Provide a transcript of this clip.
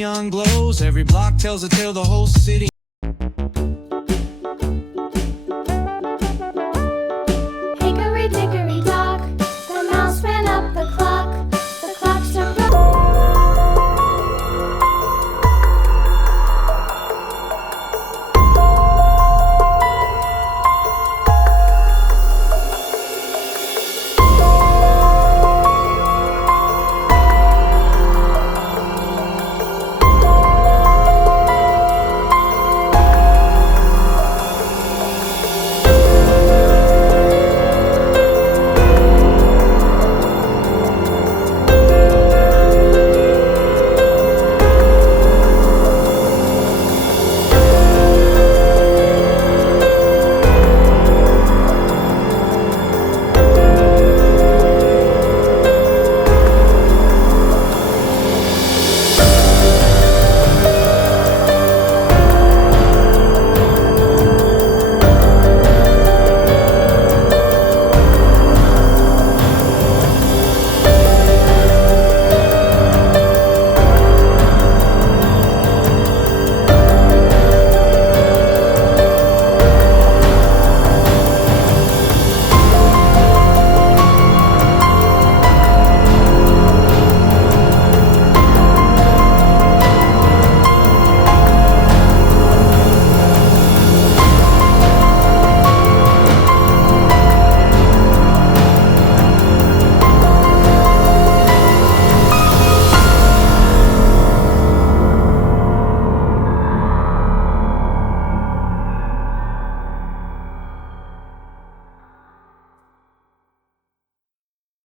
neon glows. Every block tells a tale, the whole city.